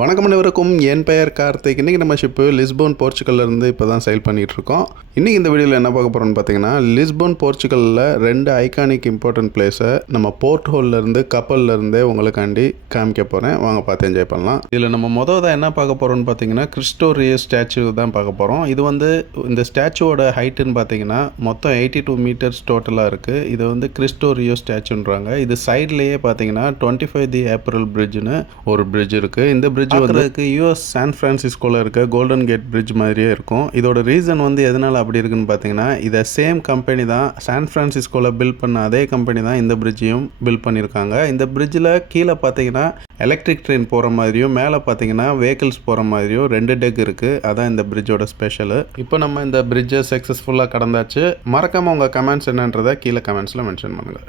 வணக்கம் அனைவருக்கும். என் பெயர் கார்த்திக். இன்றைக்கி நம்ம ஷிப்பு லிஸ்போன் போர்ச்சுகல்லேருந்து இப்போ தான் சைல் பண்ணிகிட்டு இருக்கோம் இன்றைக்கி இந்த வீடியோவில் என்ன பார்க்க போகிறோம்னு பார்த்தீங்கன்னா லிஸ்போன் போர்ச்சுகலில் ரெண்டு ஐகானிக் இம்பார்ட்டன்ட் பிளேஸை நம்ம போர்ட் ஹோல்லேருந்து கப்பல்லேருந்தே உங்களுக்காண்டி காமிக்க போகிறேன் வாங்க பார்த்து என்ஜாய் பண்ணலாம். இதில் நம்ம மொதல் தான் என்ன பார்க்க போகிறோம்னு பார்த்தீங்கன்னா கிறிஸ்டோரிய ஸ்டாச்சு தான் பார்க்க போகிறோம் இது வந்து இந்த ஸ்டாச்சுவோட ஹைட்டுன்னு பார்த்தீங்கன்னா மொத்தம் எயிட்டி டூ மீட்டர்ஸ் டோட்டலாக இருக்குது இது வந்து கிறிஸ்டோரியோ ஸ்டாச்சுன்றாங்க இது சைட்லேயே பார்த்தீங்கன்னா டுவெண்ட்டி ஃபைவ் தி ஏப்ரல் பிரிட்ஜ்னு ஒரு பிரிட்ஜ் இருக்குது இந்த பிரிட்ஜ் வந்து யூஎஸ் சான் ஃப்ரான்சிஸ்கோவில் இருக்க கோல்டன் கேட் பிரிட்ஜ் மாதிரியே இருக்கும். இதோட ரீசன் வந்து எதனால் அப்படி இருக்குன்னு பார்த்தீங்கன்னா இதை சேம் கம்பெனி தான் சான் ஃப்ரான்சிஸ்கோவில் பில்ட் பண்ண அதே கம்பெனி தான் இந்த பிரிட்ஜையும் பில்ட் பண்ணியிருக்காங்க இந்த பிரிட்ஜில் கீழே பார்த்தீங்கன்னா எலக்ட்ரிக் ட்ரெயின் போகிற மாதிரியும் மேலே பார்த்தீங்கன்னா வெஹிக்கிள்ஸ் போகிற மாதிரியும் ரெண்டு டெக் இருக்குது அதான் இந்த பிரிட்ஜோட ஸ்பெஷலு இப்போ நம்ம இந்த பிரிட்ஜை சக்ஸஸ்ஃபுல்லாக கடந்தாச்சு. மறக்காமல் உங்கள் கமெண்ட்ஸ் என்னன்றதை கீழே கமெண்ட்ஸில் மென்ஷன் பண்ணுங்கள்